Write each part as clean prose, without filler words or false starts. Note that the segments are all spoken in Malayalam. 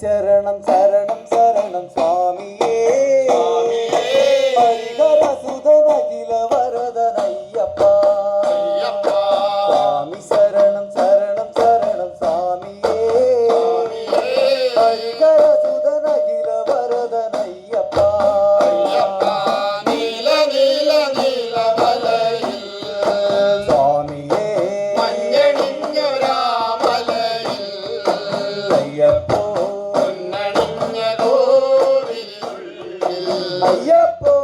ശരണം ശരണം ശരണം സ്വാമിയേ ഹരിഹര സുതനഖില വരദനയ്യപ്പ സ്വാമി ശരണം ശരണം ശരണം സ്വാമിയേ ഹരിഹര സുതനഖില വരദനയ്യപ്പ നീല നീല നീല മലയിൽ സ്വാമിയേ മഞ്ഞണിഞ്ഞൊരാമലയിൽ അയ്യപ്പോ അയ്യപ്പോ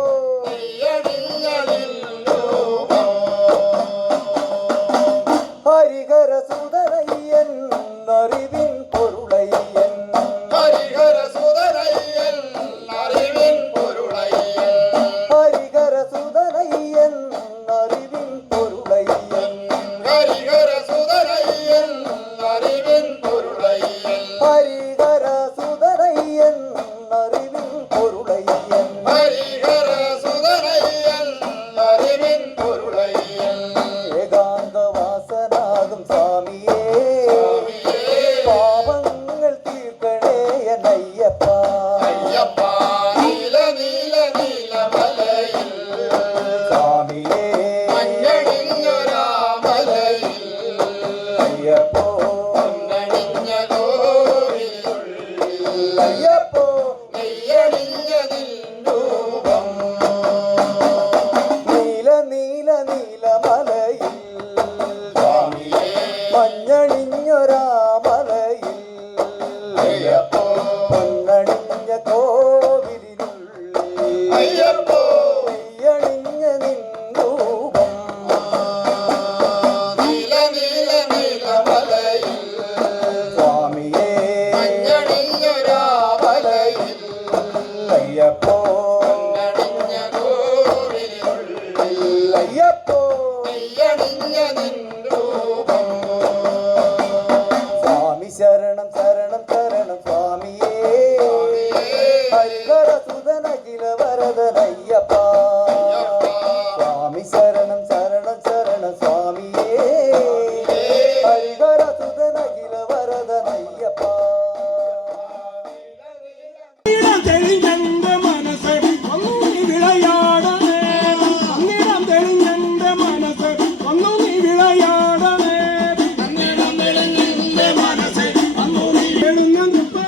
ഹരിഹര സുതരയ്യൻ അറിവിൻ പൊരുളയ്യൻ ഹരിഹര സുതരയ്യൻ അറിവിൻ പൊരുളയ്യൻ ഹരിഹര സുതരയ്യൻ അറിവിൻ പൊരുളയ്യൻ ഹരിഹര സുതരയ്യൻ അറിവിൻ പൊരുളയ്യൻ ഹരിഹര സുതരയ്യൻ അറിവിൻ പൊരുളയ്യൻ ഹരിഹര സുതരയ്യൻ അറിവിൻ പൊരുളയ്യൻ ഏകാന്തവാസനാകും സ്വാമിയേ പാപങ്ങൾ തീർക്കണേ എന്നയ്യപ്പ അയ്യപ്പ നീല നീല നീല മലയിൽ സ്വാമിയേ മഞ്ഞണിഞ്ഞൊരാമലയിൽ അയ്യപ്പോ പൊന്നണിഞ്ഞ കോവിലുള്ളിൽ അയ്യപ്പോ നെയ്യണിഞ്ഞതിൻ രൂപം നീല നീല നീല മലയിൽ സ്വാമിയേ മഞ്ഞണിഞ്ഞൊരാ മലയിൽ അയ്യപ്പോ പൊന്നണിഞ്ഞ കോവിലിനുള്ളിൽ അയ്യപ്പോ നെയ്യണിഞ്ഞ നിൻ രൂപം നീല നീല നീല മലയിൽ സ്വാമിയേ മഞ്ഞണിഞ്ഞൊരാമലയിൽ അയ്യപ്പോ പൊന്നണിഞ്ഞ കോവിലുള്ളിൽ അയ്യപ്പോ നെയ്യണിഞ്ഞതിൻ രൂപം സ്വാമി ശരണം ശരണം ശരണം സ്വാമിയേ ഹരിഹര സുതനഖില വരദനയ്യപ്പ സ്വാമി ശരണം ശരണം ശരണം സ്വാമിയേ ഹരിഹര സുതനഖില വരദനയ്യപ്പ തെളിഞ്ഞെന്റെ മനസ്സ് ഒന്നു നീ വിളയാടണേ അന്നിടം തെളിഞ്ഞെന്റെ മനസ്സ് ഒന്നു നീ വിളയാടണേ അന്നിടം തെളിഞ്ഞെന്റെ മനസ്സ് ഒന്നു നീ എഴുന്നേൽപ്പേ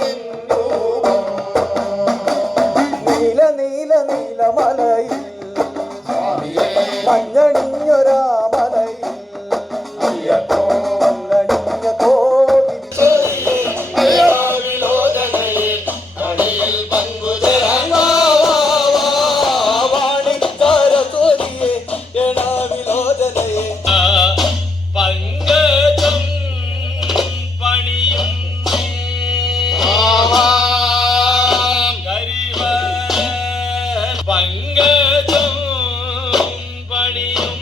നിൻ രൂപം നീല നീല നീലമലയിൽ സ്വാമിയേ മഞ്ഞണിഞ്ഞൊരാ മലയിൽ അയ്യപ്പോ മഞ്ഞണിഞ്ഞ കോവിൽ അയ്യാവിലോചനയെ അണിയിൽ പങ്കുചേരാൻ വാ, വാ, വാ. വാണിജ്യരസോദിയെ എണാവിലോചനയെ പങ്കജം പണിയും ആഹാ. പങ്കജം പണിയും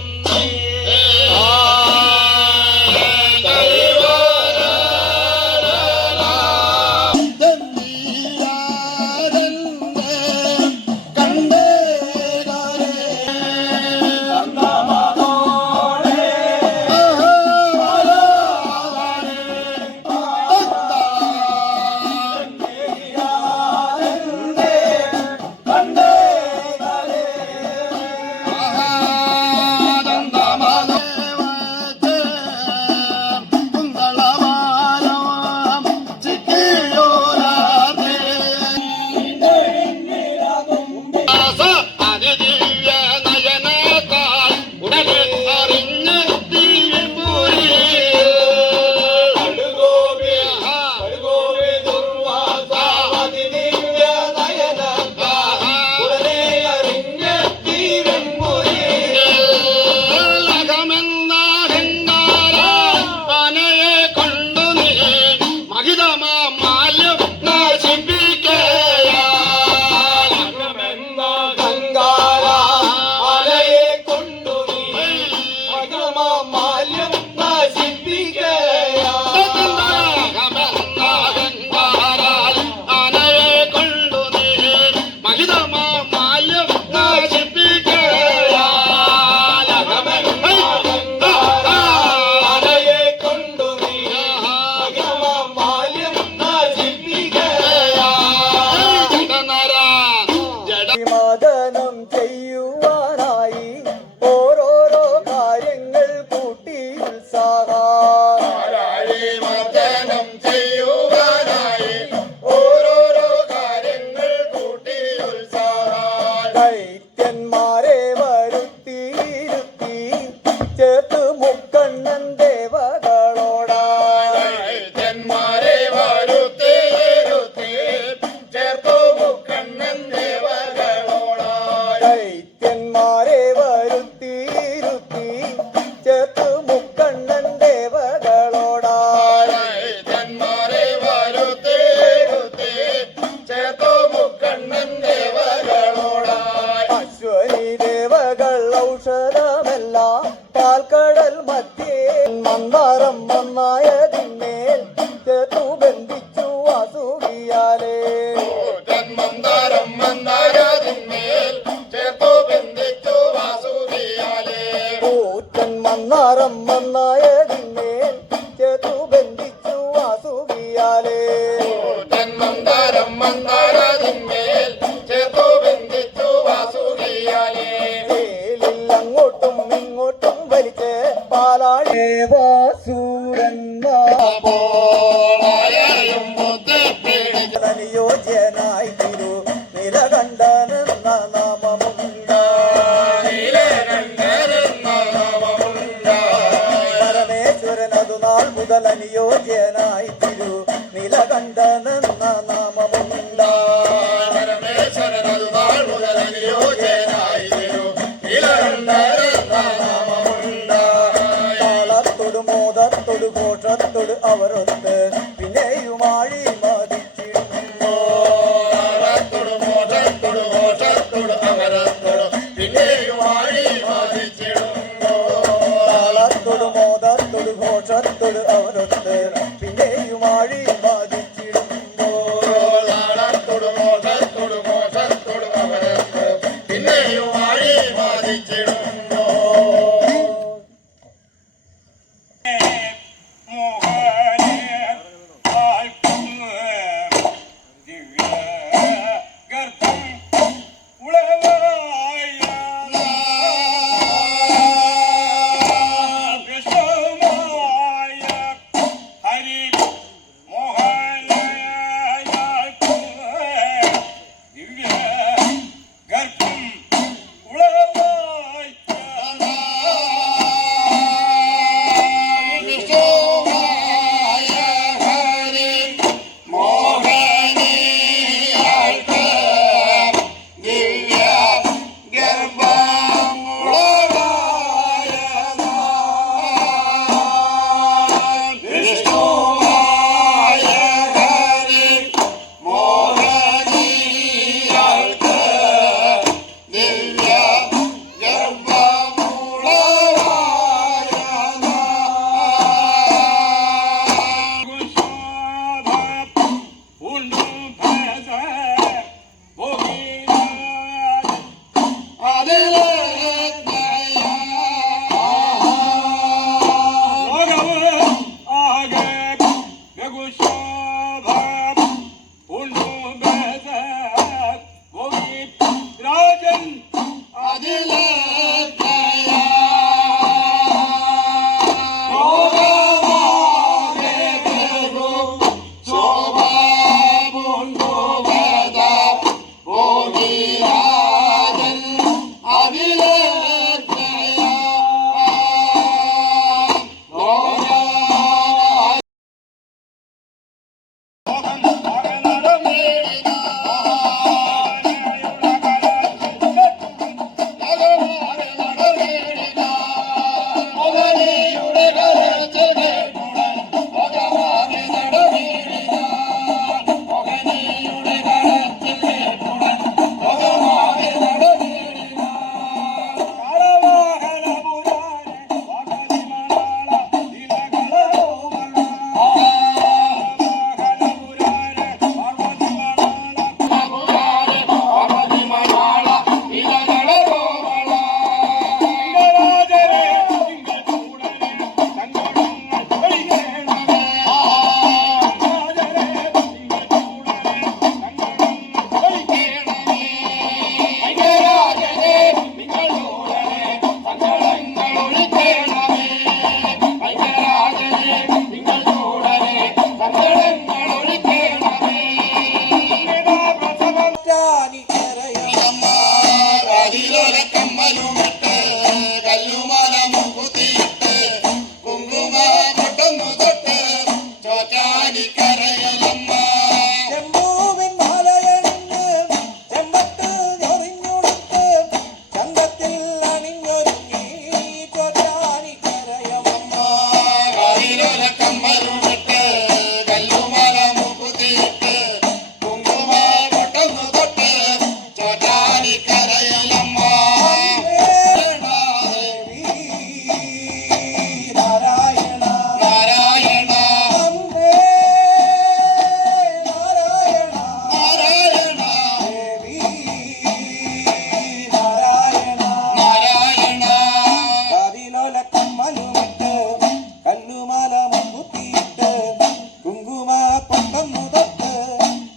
വിമോചനം ചെയ്യുവാനായി ഓരോരോ കാര്യങ്ങൾ കൂട്ടി ഉത്സാഹം മർദ്ദനം ചെയ്യുവാനായി ഓരോരോ കാര്യങ്ങൾ കൂട്ടി ഉത്സാഹം ദൈത്യന്മാരെ വരുത്തിയിരുത്തി ചേർത്ത് മുക്കണ്ണൻ ദേവകളോടായി ദൈത്യന്മാരെ വരുത്തിയിരുത്തി ചേർത്തു മുക്കണ്ണൻ ദേവകളോടായി ദൈത്യന്മാരെ വരുത്തിയിരുത്തി ചേർത്ത് മുക്കണ്ണൻ ദേവകളോടായി ദൈത്യന്മാരെ വരുത്തിയിരുത്തി ചേർത്തു മുക്കണ്ണൻ ദേവകളോടായി അശ്വനി ദേവകൾ ഔഷധമെല്ലാം പാൽക്കടൽ മധ്യേ മന്ദാരം നന്നായതിന്മേൽ ചേർത്തു ബന്ധിച്ചു വാസുകിയാലേ മന്ദാരം മന്ദാരതിന്മേൽ ചേർത്തു ബന്ധിച്ചു വാസുകിയാലേ കൂറ്റൻ മന്നാരം നന്നായതിന്മേൽ ചേർത്തു ബന്ധിച്ചു വാസുകിയാലേ മന്ദാരം മന്ദാരതിന്മേൽ ചേർത്തു ബന്ധിച്ചു വാസുകിയാലേ ചേലിൽ അങ്ങോട്ടും ഇങ്ങോട്ടും വലിച്ച് പാലാഴി പോളയും ബുദ്ധിപ്പിടി അനുയോജ്യനായി തിരു നിലകണ്ഠനെന്ന നാമമുണ്ടായി പരമേശ്വരൻ അതുനാൾ മുതൽ അനുയോജ്യനായി തിരു നിലകണ്ഠനെന്ന നാമമുണ്ടായി പരമേശ്വരനതു നാൾ മുതൽ അനുയോജ്യനായി തിരു നീലകണ്ഠനെന്ന നാമമുണ്ടായി. താളത്തോട് മോദത്തോട് ഘോഷത്തോട് അവരൊത്ത് പിന്നെയുമാഴി മതിച്ചിടുമ്പോ താളത്തോട് മോദത്തോട് ഘോഷത്തോട് അമരത്തോട് പിന്നെയും ആഴി വാദിച്ചിടുമ്പോ താളത്തോട് മോദത്തോട് ഘോഷത്തോട് അവരൊത്ത് പിന്നെയുമാഴി മതിച്ചിടുമ്പോ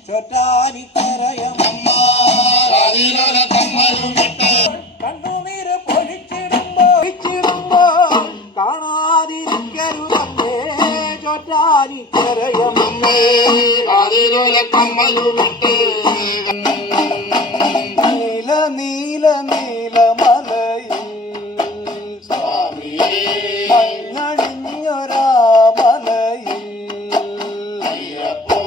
ചോറ്റാനിക്കരയമ്മ അതിലോല കമ്മലുമിട്ട് കണ്ണുനീര് പൊഴിച്ചിടുമ്പോ കാണാതിരിക്കരുതമ്മേ ചോറ്റാനിക്കരയമ്മ അതിലോല കമ്മലുമിട്ട് നീല നീല നീല മലയിൽ സ്വാമിയേ മഞ്ഞണിഞ്ഞൊരാ മലയിൽ അയ്യപ്പോ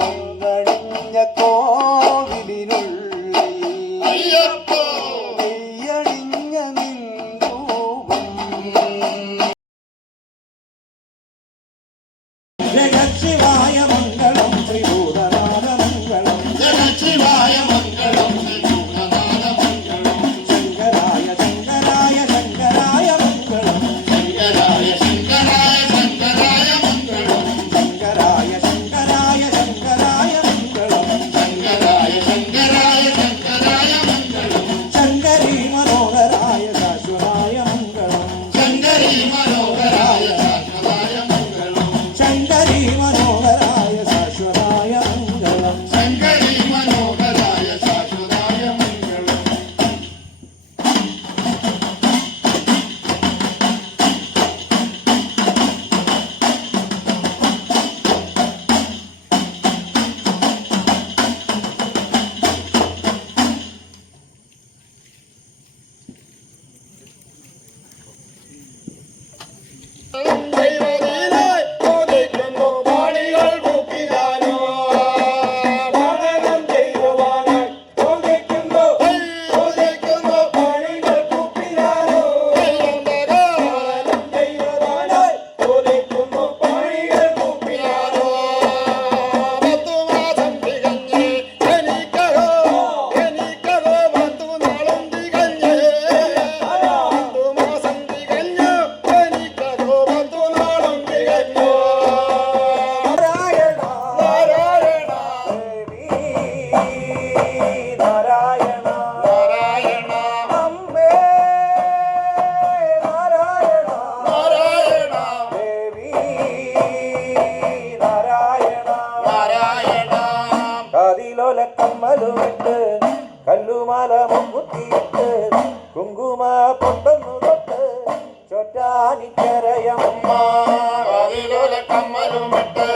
മഞ്ഞണിഞ്ഞ കോവിലിനുള്ളിൽ അയ്യപ്പോ നെയ്യണിഞ്ഞ നിൻ രൂപം ജഗശിവായ മംഗളം ശ്രീഭൂതനാഥ മംഗളം ജഗശിവായ മംഗളം ശ്രീഭൂതനാഥ മംഗളം ശങ്കരായ ശങ്കരായ ശങ്കരായ മംഗളം ശങ്കരായ ശങ്കരായ ശങ്കരായ മംഗളം ശങ്കരായ ശങ്കരായ ശങ്കരായ മംഗളം ശങ്കരായ ശങ്കരായ ശങ്കരായ മംഗളം ശങ്കരീ മനോഹരായ ശാശ്വതായ മംഗളം ശങ്കരീ മനോഹരായ ശാശ്വതായ മംഗളം ശങ്കരീ മനോഹരായ ശാശ്വതായ മംഗളം ശങ്കരീ മനോഹരായ ശാശ്വതായ മംഗളം ദൈവലീലായി ചോദിക്കുന്നു പാണികൾ കൂപ്പിനാനോ പഠനം ചെയ്യുവാനായി ചോദിക്കുന്നു പണികൾ കുപ്പിനാനോ പഠനം ചെയ്യുവാനായി ചോദിക്കുന്നു പണികൾ കുപ്പിനാനോ നാരായണ ദേവി നാരായണ അമ്മേ നാരായണ ദേവി നാരായണ കാതിലോല കമ്മലുമിട്ട് കല്ലുമാല മുക്കുത്തിയിട്ട് കുങ്കുമ പൊട്ടൊന്നു തൊട്ട് ചോറ്റാനിക്കരയമ്മ അതിലോല കമ്മലുമിട്ട്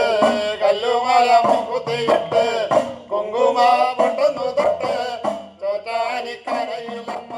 കല്ലുമല മുക്കുത്തിയിട്ട് കുങ്കുമ പൊട്ടുന്നു തൊട്ട് ചോറ്റാനിക്കരയിലമ്മ